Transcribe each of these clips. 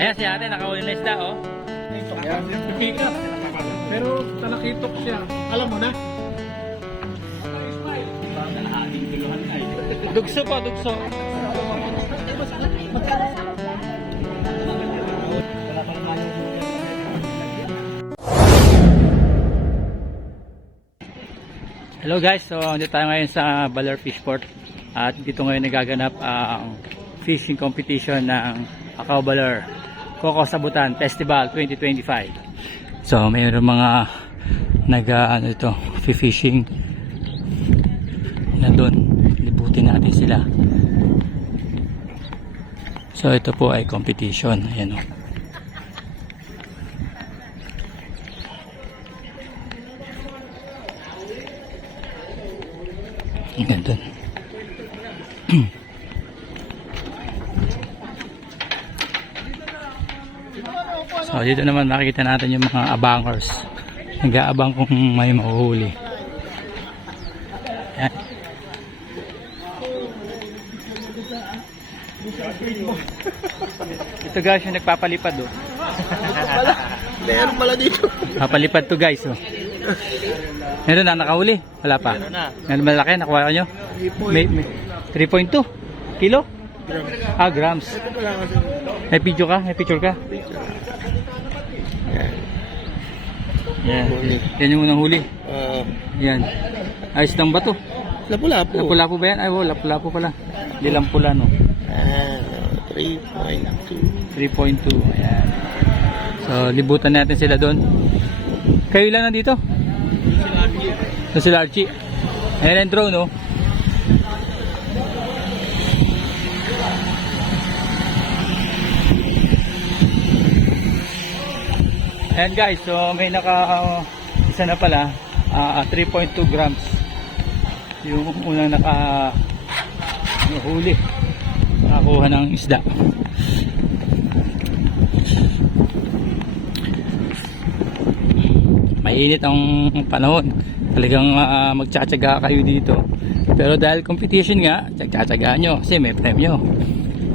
Ayan si ate, nakahuli na isda, oh. Ayan, pick-up. Pero talakitok siya. Alam mo na? Dugso po, dugso. Hello guys, so dito tayo ngayon sa Baler Fishport at dito ngayon nagaganap ang fishing competition ng Acao Baler Coco Sabutan Festival 2025. So mayroon mga fishing na doon, libutin natin sila. So ito po ay competition, ayan o. Ganda. So dito naman makikita natin yung mga abangers, nag-aabang kung may mahuhuli. Ayan. Ito guys yung nagpapalipad, oh. Meron pala dito. Papalipad to guys, oh. Meron na nakahuli? Wala pa. Meron malaki nakuha nyo? 3.2 kilo? Grams. May video ka? May picture ka? Yan. Yan yung unang huli. Yan. Ayos lang ba to? Lapu-lapu. Lapu-lapu ba yan? Ay, lapu-lapu pala. Hindi lang pula, no? 3.2. 3.2. Ayan. So, libutan natin sila doon. Kayo lang nandito? Ito sila Archie. Ayan ang drone, no? Ayan guys, so may isa na pala, 3.2 grams. Yung unang huli. Nakakuha ng isda. Mainit ang panahon. Talagang magtsatsaga kayo dito. Pero dahil competition nga, tsatsagaan nyo kasi may premyo.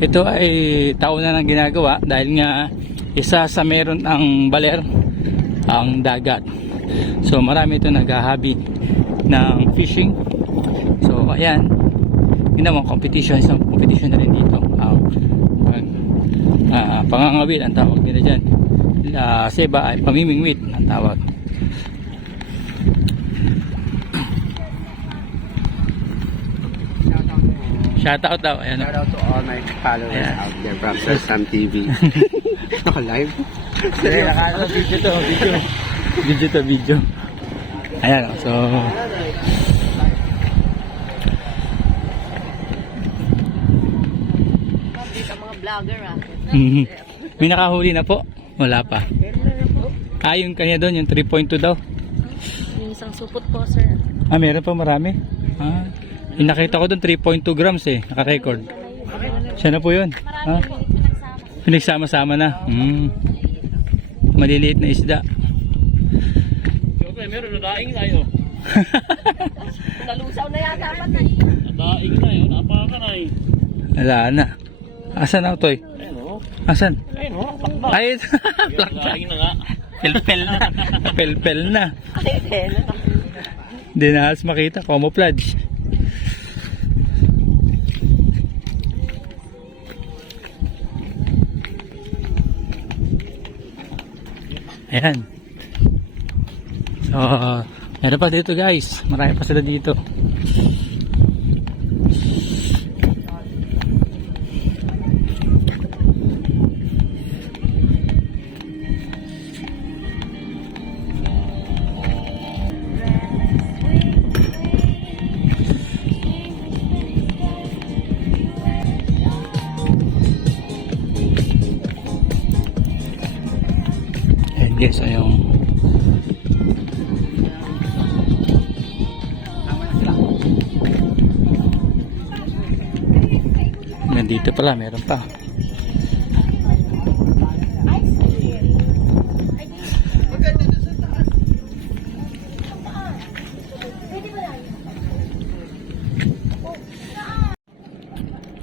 Ito ay taon na nang ginagawa dahil nga isa sa meron ang baler, ang dagat. So marami ito naghahabi ng fishing. So ayan, yun naman competition, isang competition na rin dito. Pangangawit ang tawag nila dyan. Sa iba ay pamimingwit ang tawag. Shout out daw. Ayan. Shout out to all my followers out there from Sir Sam TV. Naka-live? Video to, video. Video to, video. Ayan, so mga vlogger may nakahuli na po? Wala pa. Yung kanya doon, yung 3.2 daw. Yung isang supot po, sir. Meron pa marami. Yung nakita ko doon 3.2 grams eh, naka-record. Siya na po yun. Pinagsama-sama na. Maliliit na isda. Meron na daing na yun. Nalusaw na yata pa na Daing na yun. Napaka na yun. Wala na. Asan na ito eh? Ayun o. Asan? Ayun o. Plakba. Ay, Daing na nga. pelpel na. Pelpel na. Ay, Hindi na halos makita. Camouflage. Ayan. So, meron pa dito guys. Marami pa sila dito. Ayan guys, so yung nandito pala, meron pa.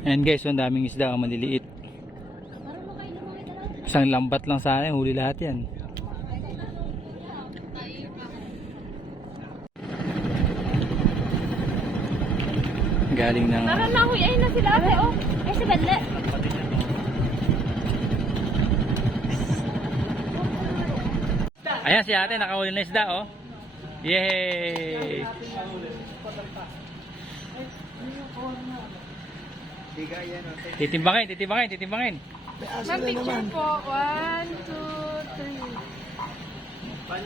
Ayan guys, ang daming isda, maliliit. Isang lambat lang sana, huli lahat yan. Galing ng... Tara na, huy. Ayun na sila ate, oh. Ay, si Belle. Ayan si ate, nakahuli na isda, oh. Yay! Titimbangin. Ma'am, picture po. 1, 2, 3.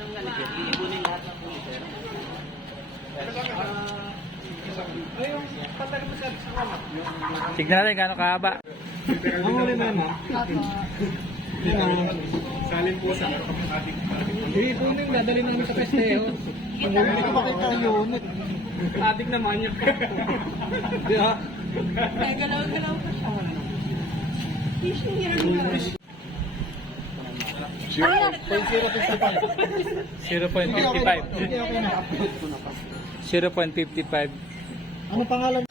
Tignan natin gaano kahaba. Salin po sa ating. Ito yung dadali namin sa festejo. Hindi ka makita yung unit. Adik na manyak ka. Di ba? Galaw-galaw pa siya. 0.55. Ano pangalan?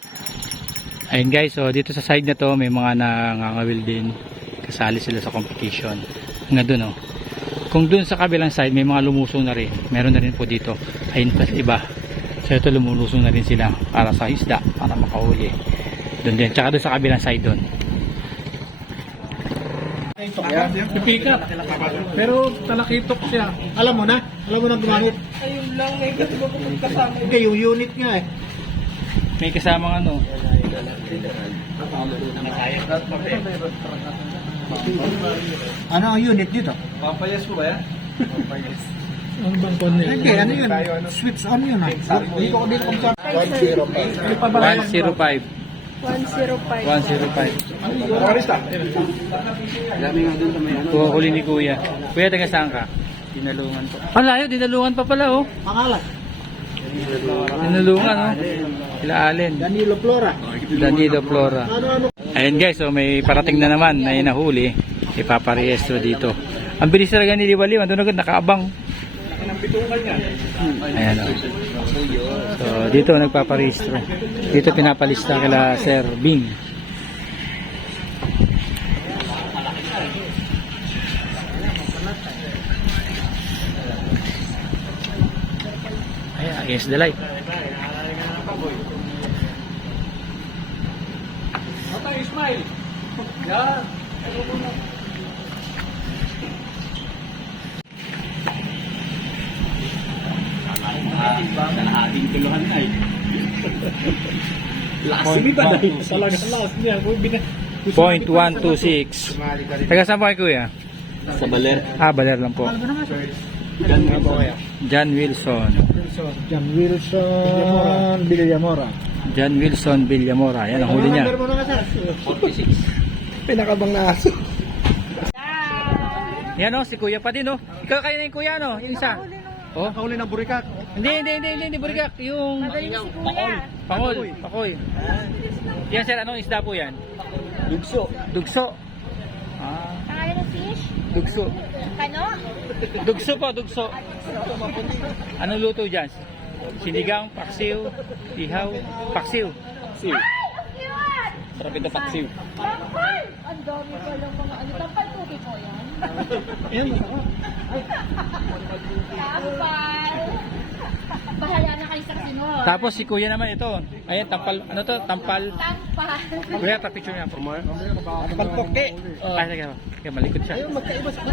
Ayun guys, so dito sa side na to may mga nangangawil din. Kasali sila sa competition. Nga dun oh. Kung dun sa kabilang side may mga lumusong na rin. Meron na rin po dito. Ayun pa iba. So ito lumulusong na rin sila para sa isda, para makahuli. Dun din. Tsaka dun sa kabilang side dun. Pipikat. Pero talakitok siya. Alam mo na gumamit. Ayun lang, may kasama. Hindi, yung unit nga eh. May kasamang ano. Ano ang unit dito? Papayas ko ba yan? Ano bang kon nila? Hindi, ano yun? Switch on yun ah. Dito ko 105. 105. Dami nga dun sa may ano. Kuha huli ni Kuya. Kuya, taga saan ka? Dinalungan po. Ang layo, dinalungan pa pala oh. Pangalan? Dinalungan oh. Sila Allen. Danilo Flora. Danilo Flora. Ano? Ayun guys, so may parating na naman na inahuli. Ipaparehistro dito. Ang bilis talaga ni Liwaliw. Andun agad nakaabang. Ayan o. So dito nagpaparehistro. Dito pinapalista kila Sir Bing. Ayan, against the light. Ismail. Yan. Ating tuluhan na eh. Last minute na. Talaga last niya. 0.126. Taga saan po kayo Kuya? Sa Baler. Baler lang po. John Wilson. John Wilson Villamora. John Wilson Villamora. Yan ang huli niya. Number mo na nga, sir. 46. Pinakabang na aso. Yan o, si Kuya pa din o. Ikaw kayo na yung Kuya no? Yung isa. Oh? Nakahuli ng burikat. Hindi Burgak. Yung Pakoy. Yan sir, anong isda po yan? Dugso. Pangalan ng fish? Dugso. Kano? Dugso. Anong luto dyan? Sinigang, paksiw, ihaw, paksiw. Ay! Ang cute! Sarap ito paksiw. Tampal! Ang dami pa lang mga ano. Tampal tubig mo yan? Ayan, masarap. Tampal! Bahala na kayo sa kasinor. Tapos si Kuya naman ito. Ayan, tampal. Ano to? Tampal. Tampal. Kuya, pa-picture niya for more. Palpoke. Ay, sige. Kaya malikot siya. Ayun, magkaiba sa...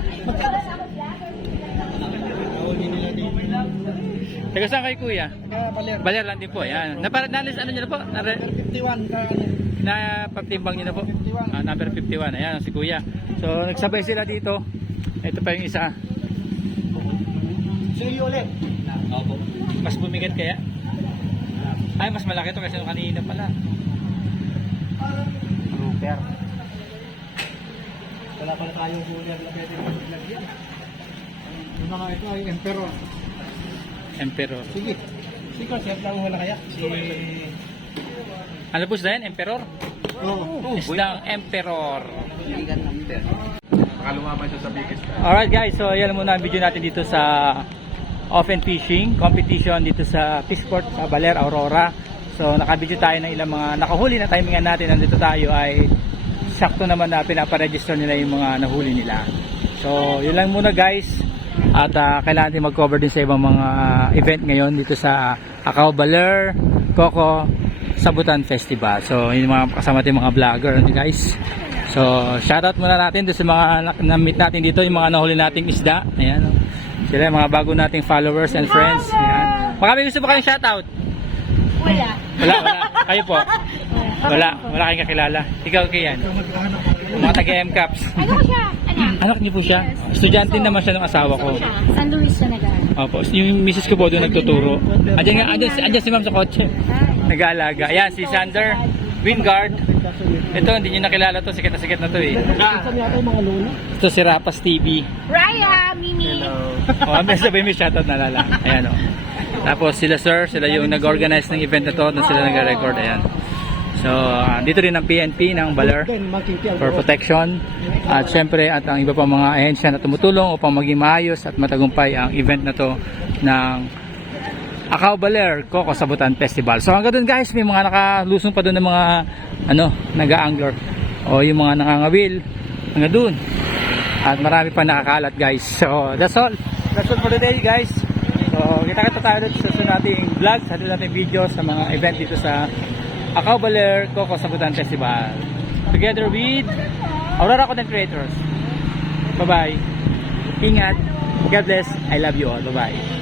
Taga saan kayo Kuya? Baler. Baler lang din po. Ayan. Nalis ano niyo na po? 51 ka ano. Na pagtimbang niyo na po. Number 51. Ayan si Kuya. So nagsabay sila dito. Ito pa yung isa. See you ulit. Mas bumigat kaya? Ay, mas malaki to kasi yung kanina pala. Super. Wala pala tayong huli na pwede maglagyan. Yung mga ito ay emperor. Emperor. Sige. Sige, siya lang wala kaya. Si... Ano po sila yan? Emperor? Oo. Islang Emperor. Nakalumaban siya sa biggest. Alright guys, so yan muna ang video natin dito sa open fishing competition dito sa Fishport sa Baler, Aurora. So nakabidyo tayo ng ilang mga nakahuli na timingan natin. Nandito tayo ay sakto naman na pinaparegister nila yung mga nahuli nila. So, yun lang muna guys. At kailangan din mag-cover din sa ibang mga event ngayon dito sa Acau Baler, Coco, Sabutan Festival. So, yun yung mga kasama natin mga vlogger guys. So, shoutout muna natin doon sa mga na-meet natin dito, yung mga nahuli nating isda. Ayan. Sila yung mga bago nating followers and friends. Ayan. Baka may gusto pa kayong shoutout? Wala. Wala. Kayo po? Wala kayong kakilala. Ikaw kayan. Mga taga-MCAPS. Ano ko siya? Anak. Anak niyo po siya? Estudyante naman siya ng asawa ko. San Luis siya nag-aaral. Opo, yung misis ko po doon nagtuturo. Andyan si ma'am sa kotse. Nag-aalaga. Ayan, si Sander Wingard. Ito, hindi nyo nakilala to. Sikat na to eh. Ito si Rapas TV. Raya, Mimi. O, may sabihin may shoutout na lala. Ayan o. Tapos sila sir, sila yung nag-organize ng event na to. Doon sila nag-record. Ayan. So, dito rin ang PNP ng Baler for protection. At syempre, at ang iba pang mga ahensya na tumutulong upang maging maayos at matagumpay ang event na to ng Acau Baler, Coco Sabutan Festival. So hanggang doon guys, may mga nakalusong pa doon ng mga naga-angler o yung mga nangangawil hanggang doon. At marami pa nakakalat guys. So that's all for today guys. So kita-kita tayo sa susunod nating vlog, sa susunod nating video sa mga event dito sa Acau Baler, Coco Sabutan Festival. Together with Aurora Content Creators. Bye bye. Ingat. God bless. I love you all. Bye bye.